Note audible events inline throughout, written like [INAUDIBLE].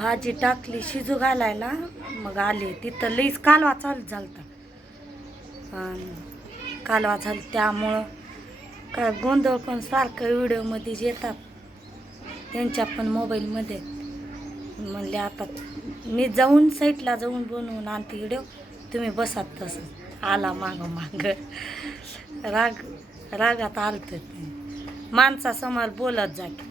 भाजी टाकली शिजू घालायला. मग आले. तिथं लईच कालवा चालू झालता. कालवा झाला त्यामुळं काय गोंधळ पण सारखं व्हिडिओमध्ये येतात. त्यांच्या पण मोबाईलमध्ये. म्हणले आता मी जाऊन साईटला जाऊन बनवून आणते व्हिडिओ. तुम्ही बसात तसं. आला माग माग. राग रागात आलत माणसासमोर बोलत जा की.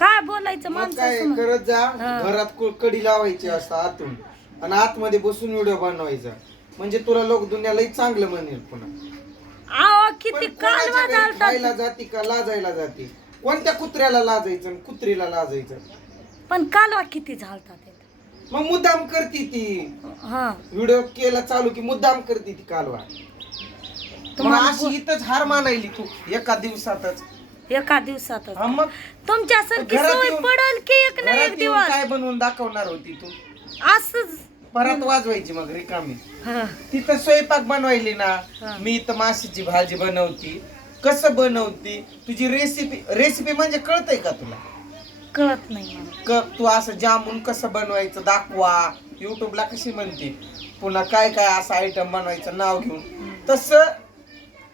काय बोलायचं मग काय माणसासमोर करत जा. हा. घरात कु- कडी लावायची असतं आतून. आणि आतमध्ये बसून व्हिडिओ बनवायचा. म्हणजे तुला लोक दुनियालाही चांगलं म्हणेल पुन्हा. किती पण कालवा घरी खायला झालता जाती का लाजायला जाते? कोणत्या कुत्र्याला लाजायचं आणि कुत्रीला लाजायचं? पण कालवा किती झालता ते? मग मुद्दाम करती ती. हा. व्हिडिओ केला चालू की मुद्दाम करती ती कालवा. मग तुम्हाला अशी इथंच हार मानायली तू एका दिवसातच. एका दिवसातच. हा मग? तुमच्यासारखी घरात येऊन- पडल की एक ना एक घरात येऊन दिवस? काय बनवून दाखवणार होती तू? असंच. परत वाजवायची मग रिकामी. हा, तिथं स्वयंपाक बनवायली ना. मी तर माशीची भाजी बनवती. कसं बनवती? तुझी रेसिपी रेसिपी म्हणजे कळतंय का तुला? कळत नाही मला. क तू असं जामून कसं बनवायचं दाखवा. युट्यूबला कशी म्हणते? पुन्हा काय काय असं आयटम बनवायचं नाव घेऊन. तसं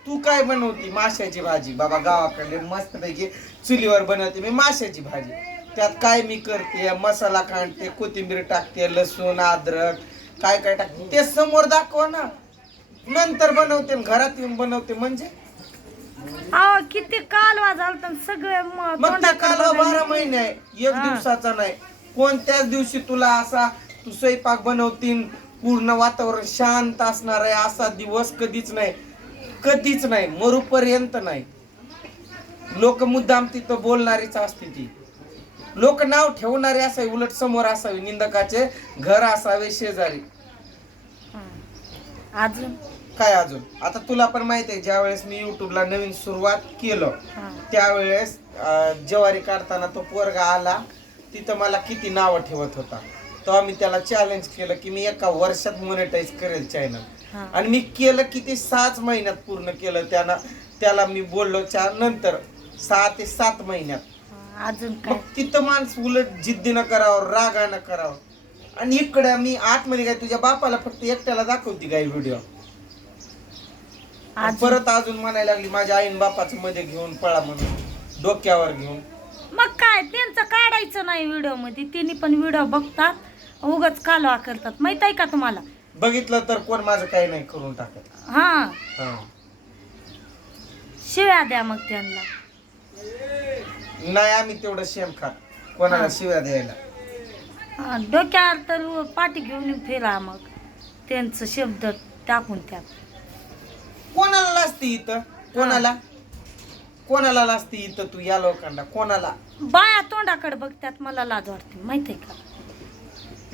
तू काय बनवती? माशाची भाजी. बाबा गावाकडे मस्त पैकी चुलीवर बनवते मी माशाची भाजी. त्यात काय मी करते? मसाला काढते कोथिंबीर टाकते लसूण अद्रक काय काय टाकते? ते समोर दाखवा ना. नंतर बनवते घरात येऊन बनवते. म्हणजे? अहो किती कालवा झालता सगळे म- मग त्या तोंडाकडे कालवा बघायला बारा महिने आहे. एक हा. दिवसाचा नाही. कोणत्याच दिवशी तुला असा तू स्वयंपाक बनवतीन पूर्ण वातावरण शांत असणार आहे. असा दिवस कधीच नाही. कधीच नाही मरूपर्यंत नाही लोक मुद्दाम तिथं बोलणारीच असते ती लोक नाव ठेवणारे असावे उलट समोर असावे निंदकाचे घर असावे शेजारी. अजून काय अजून आता तुला पण माहिती आहे ज्या वेळेस मी युट्यूबला नवीन सुरुवात केलं. त्यावेळेस ज्वारी काढताना तो पोरगा आला तिथं मला किती नावं ठेवत होता तेव्हा मी त्याला चॅलेंज केलं की मी एका वर्षात मोनेटाईज करेल चॅनल. आणि मी केलं किती सहाच महिन्यात पूर्ण केलं त्यानं त्याला मी बोललो च्या नंतर सहा ते सात महिन्यात. अजून मग तिथं माणूस उलट जिद्दीनं करावं रागानं करावं. आणि इकडे मी आतमध्ये काय तुझ्या बापाला फक्त एकट्याला दाखवती काय व्हिडिओ? परत अजून म्हणायला लागली माझ्या आईन बापाचं मध्ये घेऊन पळा म्हणून डोक्यावर घेऊन. मग काय त्यांचं काढायचं नाही व्हिडिओमध्ये तिने पण व्हिडिओ बघतात उगाच कालवा करतात. माहीत आहे का तुम्हाला? बघितलं तर कोण माझं काही नाही करून टाकत हा. हा. शिव्या द्या मग त्यांना. नाही आम्ही तेवढं शेम खात. कोणाला. शिव्या द्यायला? हा, डोक्यावर तर पाठी घेऊन फिरा मग. त्यांचं शब्द टाकून त्यात कोणाला लाजती इथं? कोणाला? कोणाला लाजती इथं तू या लोकांना? कोणाला? बाया तोंडाकडे बघतात मला लाज वाटते माहीत आहे का?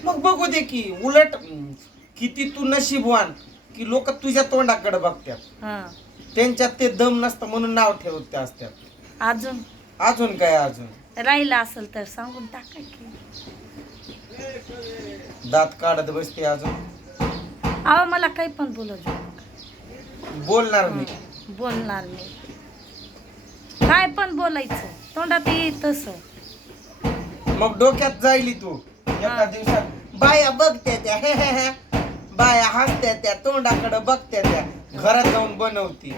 मग बघू दे की उलट हम्म, किती तू नशीबवान की लोक तुझ्या तोंडाकडे बघतात हा. त्यांच्यात ते दम नसतं म्हणून नाव ठेवत असतात अजून? अजून काय अजून? राहिलं असेल तर सांगून टाका की. दात काढत बसते अजून. अहो मला काही पण बोलत. बोलणार मी. बोलणार नाही. काय पण बोलायचं तोंडात येईल तसं. मग डोक्यात जायली तू. एका. दिवसात बाया बघत्या त्या हे हे हे. बाया हसत्या त्या तोंडाकडे बघत्या त्या घरात जाऊन बनवती.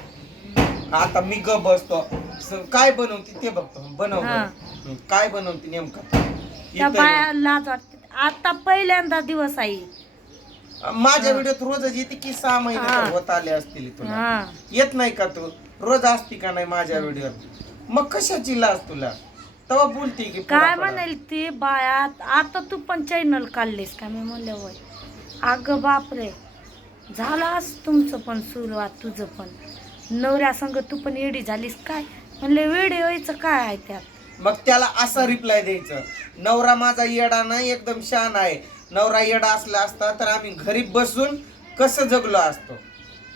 आता मी ग बसतो. स- काय बनवती ते बघतो. बनव बरं. हा. काय बनवती नेमका? त्या इथं बाया लाज वाटते. आता पहिल्यांदा दिवस आहे. माझ्या व्हिडिओत रोजच येते की सहा महिने हा. तर होत आले असतील तुला? हा. येत नाही का तू? रोज असती का नाही माझ्या व्हिडिओत मग कशाची लाज तुला? तेव्हा बोलती की काय. म्हणाल ते बायात आता तू पण चॅनल काढलीस का? मी म्हणले होय. अगं बापरे. झालास तुमचं पण सुरुवात तुझं पण. नवऱ्या संग तू पण एडी झालीस काय? म्हणले व्हिडिओचं काय आहे त्यात? मग त्याला असा रिप्लाय द्यायचं नवरा माझा येडा नाही एकदम शान आहे. नवरा येडा असला असता तर आम्ही घरी बसून कसं जगलो असतो?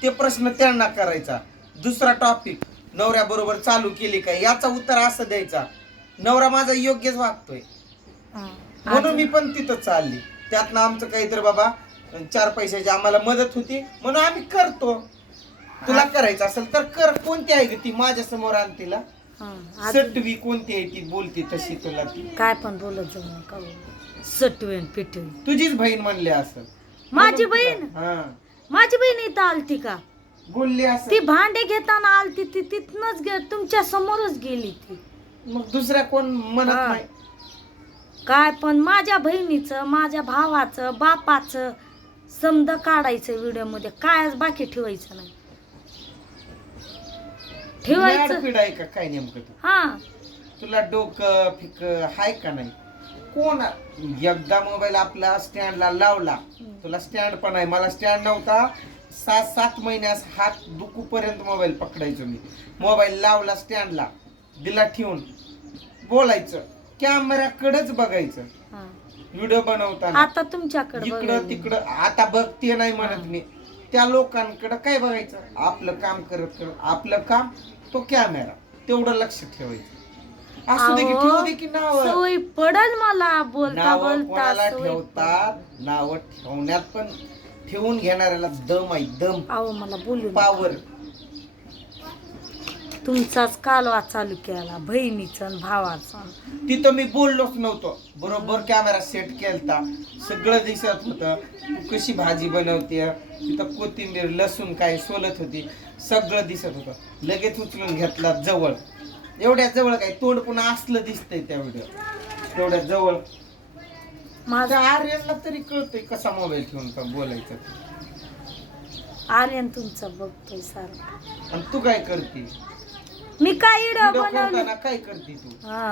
ते प्रश्न त्यांना करायचा. दुसरा टॉपिक नवऱ्या बरोबर चालू केली काय याचा उत्तर असं द्यायचा नवरा माझा योग्यच वागतोय. हा. म्हणून मी पण तिथं चालली. त्यातनं आमचं काहीतरी बाबा चार पैशाची आम्हाला मदत होती. म्हणून आम्ही करतो. तुला करायचं असेल तर कर. कोणती आहे ग ती? माझ्यासमोर आण तिला. हा, सटवी कोणती आहे ती? बोलते तशी तुला ती. काय पण बोलत जाऊ नका हो. सटवेन पिटवेन तुझीच बहीण म्हणली असं. माझी बहीण? हा. माझी बहीण इथं आलती का? बोलली असं. ती भांडे घेताना आलती. ती तिथनच गे तुमच्या समोरच गेली ती. मग दुसऱ्या कोण म्हणत हा. नाही? काय पण? माझ्या बहिणीचं माझ्या भावाचं बापाचं समद काढायचं व्हिडिओमध्ये काय बाकी ठेवायचं नाही. ठेवायचं. मॅडपीड आहे का काय नेमकं तू? हा. तुला डोकं फिक हाय का नाही? कोण एकदा मोबाईल आपला स्टँडला लावला तुला स्टँड पण आहे. मला स्टँड नव्हता. सात सात महिन्यास हात दुखूपर्यंत मोबाईल पकडायचो मी. मोबाईल लावला स्टँडला दिला ठेवून बोलायचं कॅमेऱ्याकडेच बघायचं. हा. व्हिडिओ बनवताना. आता तुमच्याकडे इकडं बघायला. तिकडं आता बघते नाही म्हणत मी. त्या लोकांकडं काय बघायचं? आपलं काम करत करत आपलं काम तो कॅमेरा तेवढं लक्ष ठेवायचं. असू दे की अहो, ठेवू दे की नाव. पडल मला बोलता नाव बोलता कोणाला. ठेवतात? नाव ठेवण्यात पण ठेवून घेणाऱ्याला दम आहे दम. अहो मला बोलू नका. पावर तुमचाच कालवा चालू केला बहिणीचा भावाचा. तिथं मी बोललोच नव्हतो. बरोबर कॅमेरा सेट केलता. सगळं दिसत होतं. तू कशी भाजी बनवते तिथं कोथिंबीर लसूण काय सोलत होती सगळं दिसत होतं. लगेच उचलून घेतला जवळ. एवढ्या जवळ काय तोंड पुन्हा असलं दिसतंय त्या व्हिडिओ तेवढ्या जवळ. माझा आर्यनला तरी कळतंय कसा मोबाईल ठेवून का बोलायचं ते. आर्यन तुमचा बघतोय सारखा. आणि तू काय करते? मी काय बनवली? करताना काय करते तू? हा.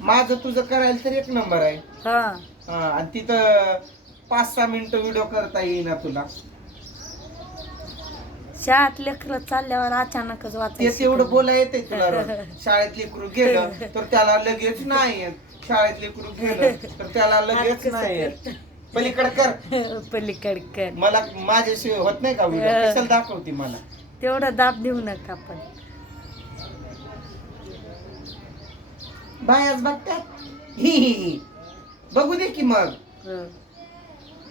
माझं तुझं करायला तर एक नंबर आहे. हा. हा, आणि तिथं पाच सहा मिनिटं व्हिडिओ करता येईना तुला. शाळेत लेकरं चालल्यावर अचानकच ते वाचायचं तेवढं बोला येते तुला रोज. [LAUGHS] शाळेत लेकरू गेलं तर त्याला लगेच नाही येत. शाळेत लेकरू गेलं तर त्याला लगेच नाही येत. पलीकडे कर [LAUGHS] पलीकडे कर मला माझ्याशिवाय होत नाही का व्हिडिओ कशाला दाखवते मला? तेवढा दाब देऊ नका पण. बायाच बघतात? ही ही ही. बघू दे की मग. हं.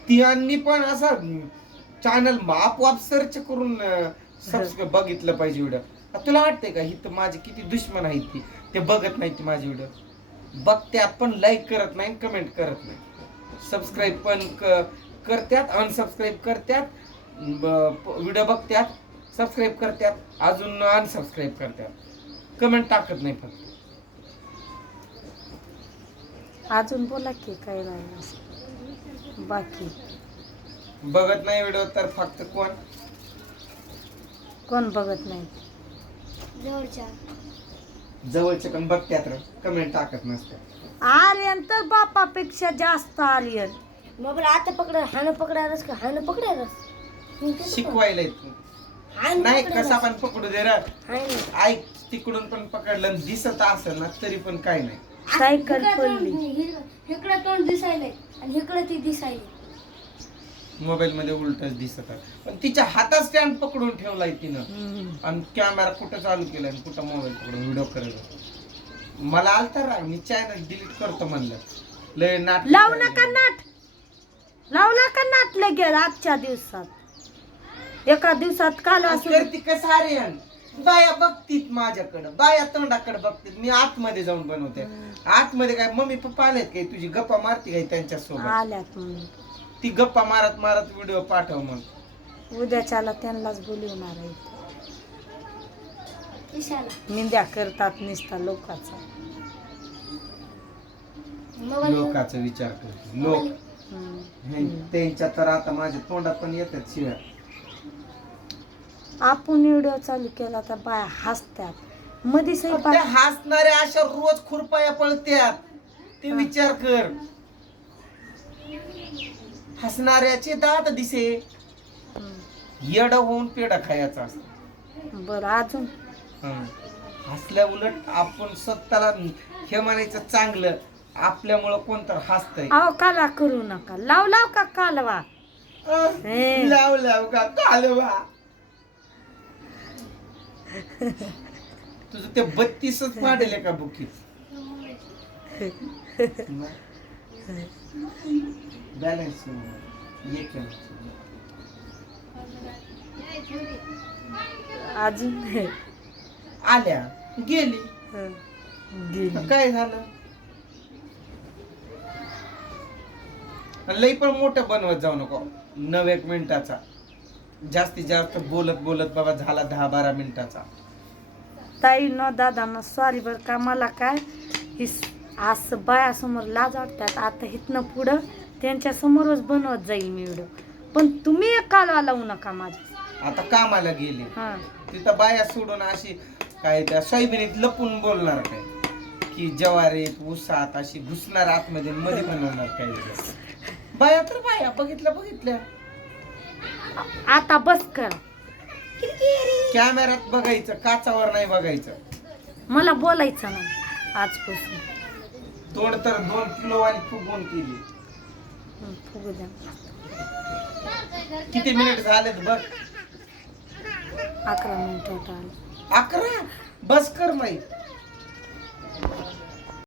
तियांनी पण असा चॅनल आपोआप सर्च करून सबस्क्राईब बघितलं पाहिजे व्हिडिओ तुला वाटतंय का ही तर माझी किती दुश्मन आहेत ती? ते बघत नाही ती माझी व्हिडिओ बघत्यात पण लाईक करत नाही कमेंट करत नाही. सबस्क्राईब पण क- करत्यात अनसबस्क्राईब करत्यात व्हिडिओ बघत्यात सबस्क्राईब करत्यात अजून अनसबस्क्राईब करत्यात. कमेंट टाकत नाही फक्त. अजून बोला की काय राहिलं बाकी. बघत नाही व्हिडिओ तर फक्त कोण? कोण बघत नाही? जवळचे पण बघत्यात कमेंट टाकत नसतात आर्यन तर बापापेक्षा जास्त आर्यन. मोबाईल आता पकड हाणं पकडायलाच का? हाणं पकडायलाच शिकवायला नाही. कसा पण पकडू दे रे? ऐक तिकडून पण पकडलं आणि दिसत असेल ना तरी पण काय नाही. सायकल पडली इकडे तोंड दिसायलंय आणि इकडे ती दिसायली. मोबाईल मध्ये उलटच दिसत आहे. पण तिच्या हातात स्टँड पकडून ठेवलाय तिनं. आणि कॅमेरा कुठं चालू केलाय आणि कुठं मोबाईल पकडून? व्हिडिओ करत मला आलता राग मी चॅनल डिलीट करतो म्हणलं. लय नाट लावू नका नाट. लावू नका नाट लगेच आजच्या दिवसात. एका दिवसात काल असं करती कसं आर्यन बाया बघतीत माझ्याकडं. बाया तोंडाकडे बघतीत. मी आतमध्ये जाऊन बनवते. आतमध्ये काय मम्मी पप्पा आलेत काय? तुझी गप्पा मारती काय त्यांच्यासोबत आल्यात म्हणून ती गप्पा मारत मारत व्हिडिओ पाठव मग. उद्याच्याला त्यांनाच बोलवणार आहे. निंद्या करतात निसता लोकाचा. लोकाचा विचार करते. लोक. हे त्यांच्या तर आता माझ्या तोंडात पण येतात शिव्या. आपण व्हिडिओ चालू केला तर बाया हसतात मध्ये त्या स्वयंपाक हसणाऱ्या अशा रोज खुरपाया पळत्यात. ते विचार कर. हसणाऱ्याचे दात दिसे. येड होऊन पेढा खायचा असतो. बर अजून. हसल्या उलट आपण स्वतःला हे म्हणायचं चांगलं. आपल्यामुळं कोणतर हसतय. अहो काला करू नका. लाव लाव का कालवा? हे. लाव लाव का कालवा? तुझं ते बत्तीसच वाढेल का बुकीत. बॅलन्स एक अजून. आल्या गेली. हं. गेली. काय झालं? लई पण मोठं बनवत जाऊ नको. नऊ एक मिनिटाचा. जास्तीत जास्त बोलत बोलत बाबा झाला दहा बारा मिनिटाचा. ताई न दादा न सॉरी बरं का मला काय ही स- असं बायासमोर लाज वाटतात. आता इथनं पुढं त्यांच्या समोरच बनवत जाईल मी व्हिडिओ पण तुम्ही एक कालवा लावू नका माझ्या. आता कामाला गेली. हां. तिथं बाया सोडून अशी काय त्या सोयाबीनीत लपून बोलणार काय? की ज्वारीत उसात अशी घुसणार आतमध्ये आणि मध्ये बनवणार काय बाया तर बाया बघितल्या बघितल्या. आता बस कर. कॅमेऱ्यात बघायचं काचावर नाही बघायचं. मला बोलायचं नाही आजपासून. तोंड तर दोन किलो वाली फुगवून केली. हं, फुगू द्या. किती मिनिट झालेत बघ. अकरा मिनिट आले. अकरा. बस कर माहीत